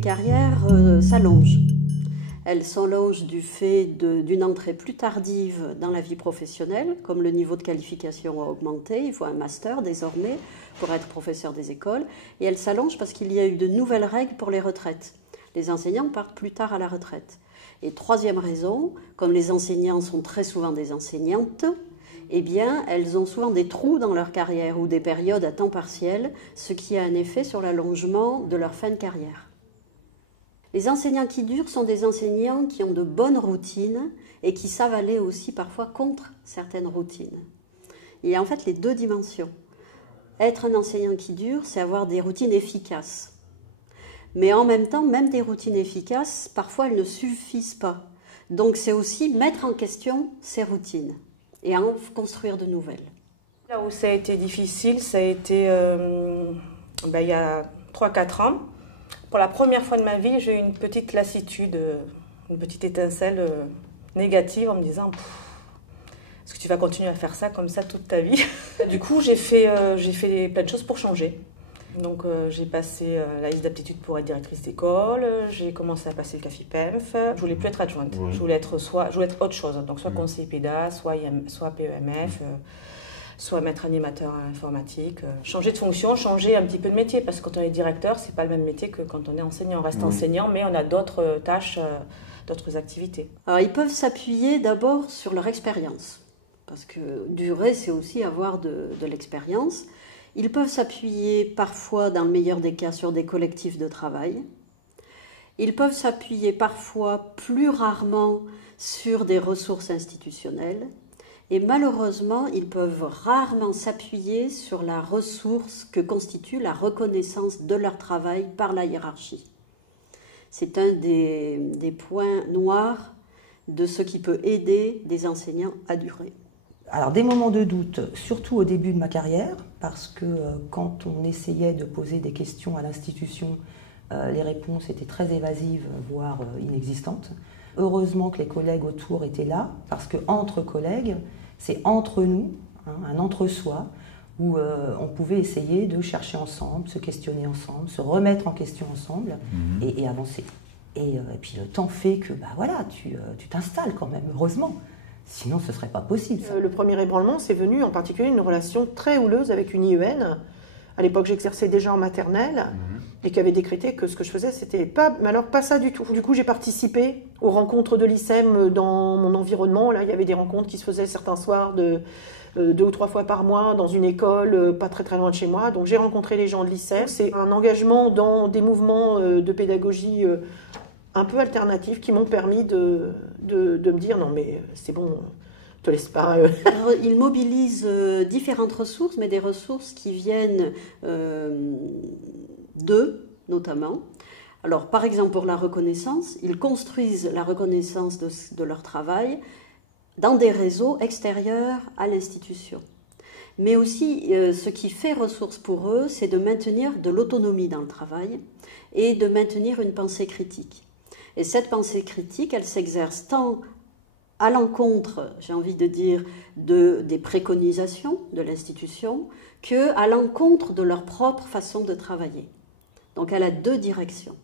les carrières s'allongent. Elles s'allongent du fait d'une entrée plus tardive dans la vie professionnelle, comme le niveau de qualification a augmenté, il faut un master désormais pour être professeur des écoles, et elles s'allongent parce qu'il y a eu de nouvelles règles pour les retraites. Les enseignants partent plus tard à la retraite. Et troisième raison, comme les enseignants sont très souvent des enseignantes, eh bien, elles ont souvent des trous dans leur carrière ou des périodes à temps partiel, ce qui a un effet sur l'allongement de leur fin de carrière. Les enseignants qui durent sont des enseignants qui ont de bonnes routines et qui savent aller aussi parfois contre certaines routines. Il y a en fait les deux dimensions. Être un enseignant qui dure, c'est avoir des routines efficaces. Mais en même temps, même des routines efficaces, parfois elles ne suffisent pas. Donc c'est aussi mettre en question ces routines et en construire de nouvelles. Là où ça a été difficile, ça a été il y a 3-4 ans. Pour la première fois de ma vie, j'ai eu une petite lassitude, une petite étincelle négative en me disant « Est-ce que tu vas continuer à faire ça comme ça toute ta vie ?» Du coup, j'ai fait plein de choses pour changer. Donc j'ai passé la liste d'aptitude pour être directrice d'école, j'ai commencé à passer le CAFIPEMF. Je voulais plus être adjointe, je voulais être autre chose, donc soit conseiller PEDA, soit PEMF, soit maître animateur informatique. Changer de fonction, changer un petit peu de métier, parce que quand on est directeur, c'est pas le même métier que quand on est enseignant. On reste enseignant, mais on a d'autres tâches, d'autres activités. Alors ils peuvent s'appuyer d'abord sur leur expérience, parce que durer, c'est aussi avoir de l'expérience. Ils peuvent s'appuyer parfois, dans le meilleur des cas, sur des collectifs de travail. Ils peuvent s'appuyer parfois, plus rarement, sur des ressources institutionnelles. Et malheureusement, ils peuvent rarement s'appuyer sur la ressource que constitue la reconnaissance de leur travail par la hiérarchie. C'est un des points noirs de ce qui peut aider des enseignants à durer. Alors des moments de doute, surtout au début de ma carrière, parce que quand on essayait de poser des questions à l'institution, les réponses étaient très évasives, voire inexistantes. Heureusement que les collègues autour étaient là, parce qu'entre collègues, c'est entre nous, un entre-soi, où on pouvait essayer de chercher ensemble, se questionner ensemble, se remettre en question ensemble et avancer. Et puis le temps fait que voilà, tu t'installes quand même, heureusement. Sinon, ce ne serait pas possible. Le premier ébranlement, c'est venu en particulier une relation très houleuse avec une IEN. À l'époque, j'exerçais déjà en maternelle et qui avait décrété que ce que je faisais, c'était pas ça du tout. Du coup, j'ai participé aux rencontres de l'ICEM dans mon environnement. Là, il y avait des rencontres qui se faisaient certains soirs 2 ou 3 fois par mois dans une école pas très loin de chez moi. Donc, j'ai rencontré les gens de l'ICEM. C'est un engagement dans des mouvements de pédagogie un peu alternatifs qui m'ont permis de me dire non mais c'est bon, te laisse pas. Alors, il mobilise différentes ressources, mais des ressources qui viennent d'eux notamment. Alors par exemple pour la reconnaissance, ils construisent la reconnaissance de leur travail dans des réseaux extérieurs à l'institution. Mais aussi ce qui fait ressource pour eux, c'est de maintenir de l'autonomie dans le travail et de maintenir une pensée critique. Et cette pensée critique, elle s'exerce tant à l'encontre, j'ai envie de dire, des préconisations de l'institution, qu'à l'encontre de leur propre façon de travailler. Donc elle a deux directions.